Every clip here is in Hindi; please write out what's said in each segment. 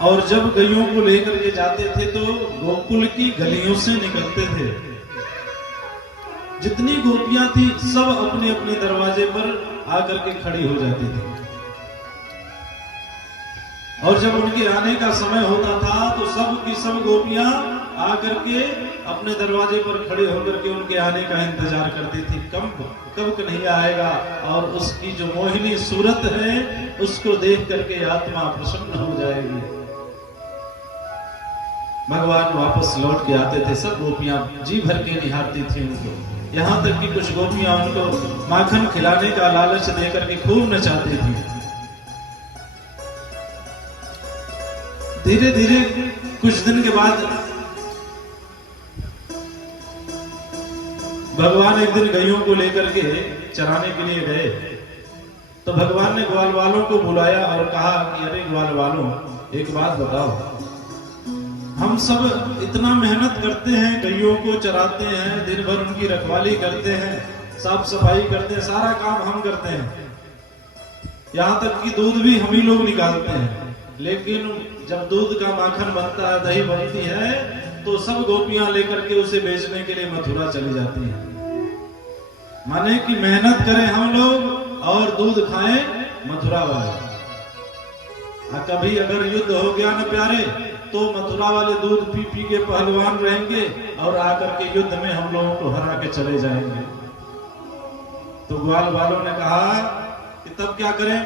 और जब गैयों को लेकर के जाते थे तो गोकुल की गलियों से निकलते थे। जितनी गोपियां थी सब अपने अपने दरवाजे पर आकर के खड़ी हो जाती थी। और जब उनके आने का समय होता था तो सब की सब गोपियां आकर के अपने दरवाजे पर खड़े होकर के उनके आने का इंतजार करती थी। कब कन्हैया आएगा और उसकी जो मोहिनी सूरत है उसको देख करके आत्मा प्रसन्न हो जाएगी। भगवान वापस लौट के आते थे, सब गोपियां जी भर के निहारती थी उनको। यहाँ तक कि कुछ गोपियां उनको माखन खिलाने का लालच देकर के खूब नचाती थी। धीरे धीरे कुछ दिन के बाद भगवान एक दिन गैयों को लेकर के चराने के लिए गए तो भगवान ने ग्वाल वालों को बुलाया और कहा कि अरे ग्वाल वालों, एक बात बताओ, हम सब इतना मेहनत करते हैं, गैयों को चराते हैं, दिन भर उनकी रखवाली करते हैं, साफ सफाई करते हैं, सारा काम हम करते हैं, यहाँ तक कि दूध भी हम ही लोग निकालते हैं, लेकिन जब दूध का माखन बनता है, दही बनती है, तो सब गोपियां लेकर के उसे बेचने के लिए मथुरा चली जाती हैं। माने कि मेहनत करें हम लोग और दूध खाएं मथुरा वाले। कभी अगर युद्ध हो गया न प्यारे तो मथुरा वाले दूध पी पी के पहलवान रहेंगे और आकर के युद्ध में हम लोगों को हरा के चले जाएंगे। तो ग्वाल वालों ने कहा कि तब क्या करें?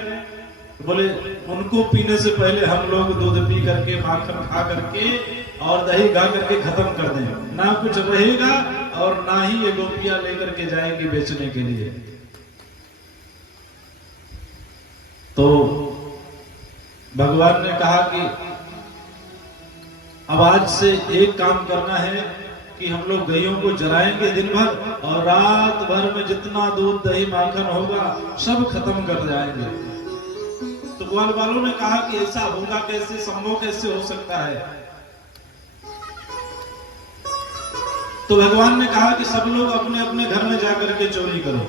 बोले उनको पीने से पहले हम लोग दूध पी करके, माखन खा करके और दही गा करके खत्म कर दें, ना कुछ रहेगा और ना ही ये गोपियां लेकर के जाएंगी बेचने के लिए। तो भगवान ने कहा कि अब आज से एक काम करना है कि हम लोग गैयों को जराएंगे दिन भर और रात भर में जितना दूध दही माखन होगा सब खत्म कर जाएंगे। तो ग्वाल वालों ने कहा कि ऐसा होगा कैसे, संभव कैसे हो सकता है? तो भगवान ने कहा कि सब लोग अपने अपने घर में जाकर के चोरी करो,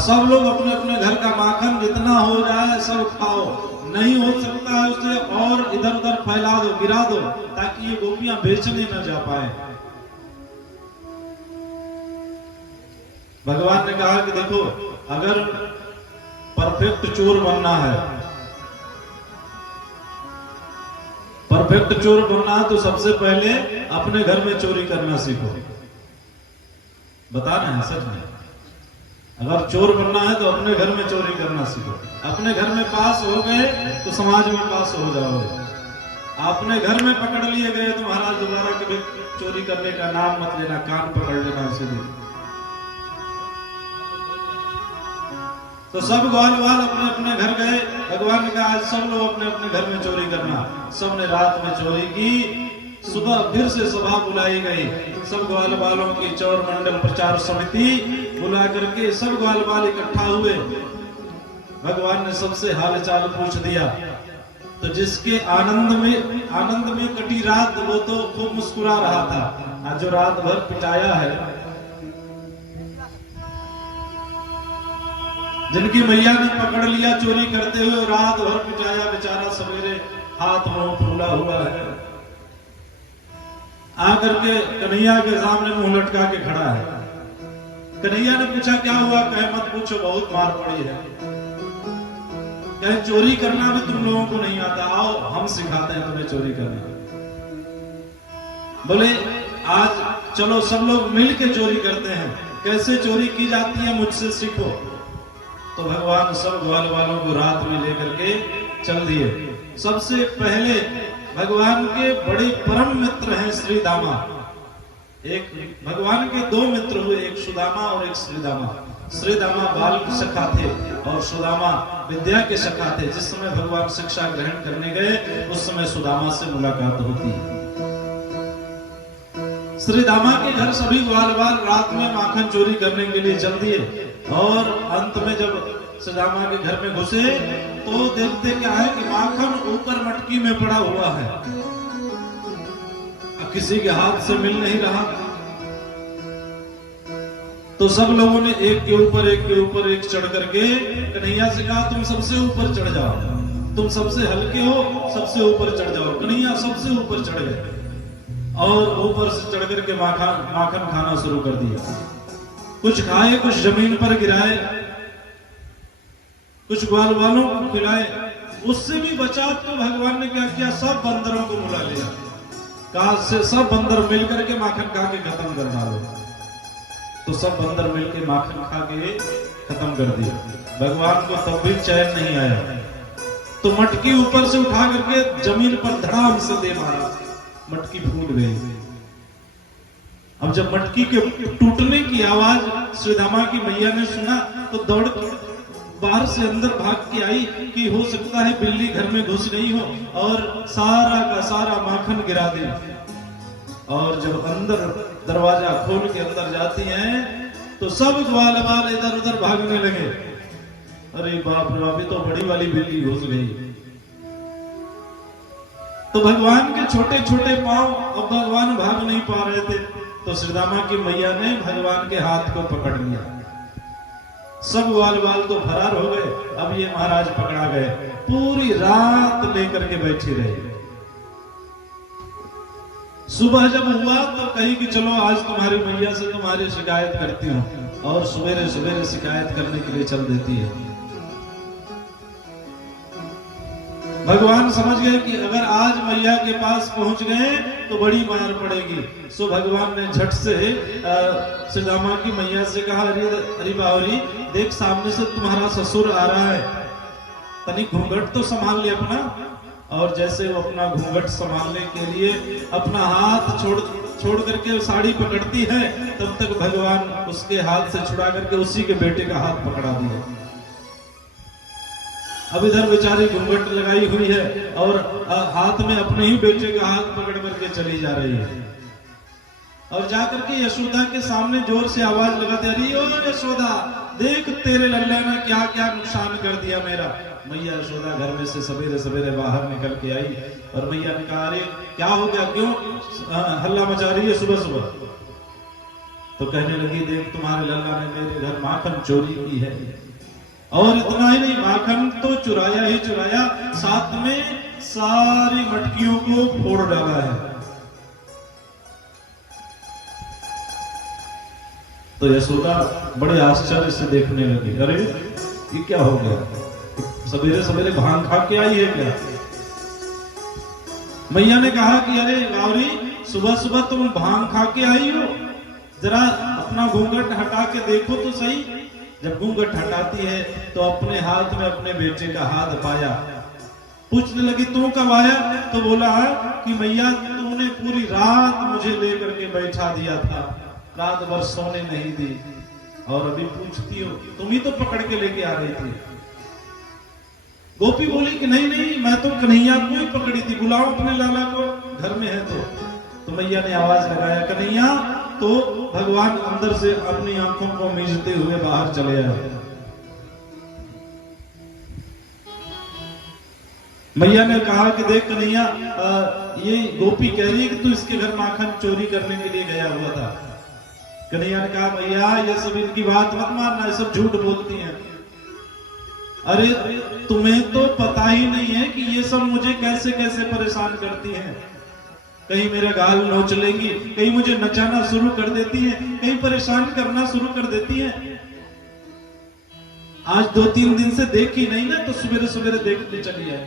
सब लोग अपने अपने घर का माखन जितना हो जाए सब खाओ, नहीं हो सकता है उसे और इधर उधर फैला दो, गिरा दो, ताकि ये गोपियां बेचने न जा पाए। भगवान ने कहा कि देखो, अगर परफेक्ट चोर बनना है, परफेक्ट चोर बनना है तो सबसे पहले अपने घर में चोरी करना सीखो। बता रहे हैं सच में, अगर चोर बनना है तो अपने घर में चोरी करना सीखो। अपने घर में पास हो गए तो समाज में पास हो जाओगे। अपने घर में पकड़ लिए गए तो महाराज दोबारा कभी चोरी करने का नाम मत लेना, कान पकड़ लेना उसे भी। तो सब ग्वाल वाल अपने अपने घर गए। भगवान ने कहा आज सब लोग अपने अपने घर में चोरी करना। सबने रात में चोरी की। सुबह फिर से सभा बुलाई गई, सब ग्वाल वालों की चौर मंडल प्रचार समिति बुला करके सब ग्वाल वाल इकट्ठा हुए। भगवान ने सबसे हाल चाल पूछ दिया। तो जिसके आनंद में कटी रात वो तो खूब मुस्कुरा रहा था, आज जो रात भर पिटाया है, जिनकी मैया ने पकड़ लिया चोरी करते हुए, रात भर पिटाया, बेचारा सवेरे हाथ मुंह फूला हुआ है, आकर के कन्हैया के सामने मुंह लटका के खड़ा है। कन्हैया ने पूछा क्या हुआ? कहे मत पूछो, बहुत मार पड़ी है। कहे चोरी करना भी तुम लोगों को नहीं आता, आओ हम सिखाते हैं तुम्हें चोरी करना। बोले आज चलो सब लोग मिल के चोरी करते हैं, कैसे चोरी की जाती है मुझसे सीखो। तो भगवान सब ग्वाल वालों को रात में लेकर के चल दिए। सबसे पहले भगवान के बड़े परम मित्र हैं श्रीदामा। एक भगवान के दो मित्र हुए, एक सुदामा और एक श्रीदामा। श्रीदामा बाल के सखा थे और सुदामा विद्या के सखा थे। जिस समय भगवान शिक्षा ग्रहण करने गए उस समय सुदामा से मुलाकात होती है। श्रीदामा के घर सभी ग्वाल वाल रात में माखन चोरी करने के लिए चल दिए और अंत में जब श्रीदामा के घर में घुसे तो देखते क्या है कि माखन ऊपर मटकी में पड़ा हुआ है, किसी के हाथ से मिल नहीं रहा। तो सब लोगों ने एक के ऊपर एक चढ़ करके कन्हैया से कहा तुम सबसे ऊपर चढ़ जाओ। तुम सबसे हल्के हो, सबसे ऊपर चढ़ जाओ। कन्हैया सबसे ऊपर चढ़ गए और ऊपर से चढ़ करके माखन खाना शुरू कर दिया। कुछ खाए, कुछ जमीन पर गिराए, कुछ ग्वाल वालों को खिलाए। उससे भी बचा तो भगवान ने क्या किया, सब बंदरों को बुला लिया। कहा से सब बंदर मिलकर के माखन खा के खत्म कर डालो। तो सब बंदर मिलके माखन खा के खत्म कर दिया। भगवान को तब भी चैन नहीं आया, तो मटकी ऊपर से उठा करके जमीन पर धड़ाम से दे मारा, मटकी फूट गई। अब जब मटकी के टूटने की आवाज श्रीधामा की मैया ने सुना तो दौड़ बाहर से अंदर भाग के आई कि हो सकता है बिल्ली घर में घुस गई हो और सारा का सारा माखन गिरा दे। और जब अंदर दरवाजा खोल के अंदर जाती हैं तो सब ग्वाल वाल इधर उधर भागने लगे। अरे बाप रे बाप, तो बड़ी वाली बिल्ली घुस गई। तो भगवान के छोटे छोटे पांव, अब भगवान भाग नहीं पा रहे थे, तो श्रीदामा की मैया ने भगवान के हाथ को पकड़ लिया। सब ग्वाल वाल तो फरार हो गए, अब ये महाराज पकड़ा गए। पूरी रात लेकर के बैठे रहे। सुबह जब हुआ तो कही कि चलो आज तुम्हारी मैया से तुम्हारी शिकायत करती हूँ, और सवेरे सवेरे शिकायत करने के लिए चल देती है। भगवान समझ गए कि अगर आज मैया के पास पहुंच गए तो बड़ी मार पड़ेगी। सो भगवान ने झट से श्रीदामा की मैया से कहा, अरे बावरी देख, सामने से तुम्हारा ससुर आ रहा है, तनिक घूंघट तो संभाल ले अपना। और जैसे वो अपना घूंघट संभालने के लिए अपना हाथ छोड़ करके साड़ी पकड़ती है, तब तक भगवान उसके हाथ से छुड़ा करके उसी के बेटे का हाथ पकड़ा दिया। अब इधर बेचारी घूंघट लगाई हुई है और हाथ में अपने ही बेटे का हाथ पकड़ करके चली जा रही है। और जाकर के यशोदा के सामने जोर से आवाज लगाते, अरे ओ यशोदा देख, तेरे लल्ला ने क्या क्या नुकसान कर दिया मेरा। मैया यशोदा घर में से सवेरे सवेरे बाहर निकल के आई और मैया ने कहा, अरे क्या हो गया, क्यों हल्ला मचा रही है सुबह सुबह। तो कहने लगी, देख तुम्हारे लल्ला ने मेरे घर माखन चोरी की है, और इतना ही नहीं, माखन तो चुराया ही चुराया, साथ में सारी मटकियों को फोड़ डाला है। तो यशोदा बड़े आश्चर्य से देखने लगी, अरे ये क्या हो गया, सवेरे सवेरे भांग खा के आई है क्या। मैया ने कहा कि अरे गौरी, सुबह सुबह तुम भांग खा के आई हो, जरा अपना घूंघट हटा के देखो तो सही। जब घूंघट हटाती है तो अपने हाथ में अपने बेटे का हाथ पाया। पूछने लगी, तू कब आया? तो बोला है कि मैया तूने पूरी रात मुझे लेकर के बैठा दिया था, रात भर सोने नहीं दी, और अभी पूछती हो, तुम ही तो पकड़ के लेके आ रही थी। गोपी बोली कि नहीं नहीं, मैं तो कन्हैया को ही पकड़ी थी, बुलाओ अपने लाला को, घर में है। तो मैया ने आवाज लगाया, कन्हैया। तो भगवान अंदर से अपनी आंखों को मीचते हुए बाहर चले आए। मैया ने कहा कि देख कन्हैया, ये गोपी कह रही है कि तू इसके घर माखन चोरी करने के लिए गया हुआ था। कन्हैया ने कहा, भैया ये सब इनकी बात मत मानना, ये सब झूठ बोलती हैं। अरे तुम्हें तो पता ही नहीं है कि ये सब मुझे कैसे कैसे परेशान करती हैं। कहीं मेरा गाल नोच लेंगी, कहीं मुझे नचाना शुरू कर देती हैं, कहीं परेशान करना शुरू कर देती हैं। आज 2-3 दिन से देखी नहीं ना, तो सवेरे सवेरे देखने चली आई।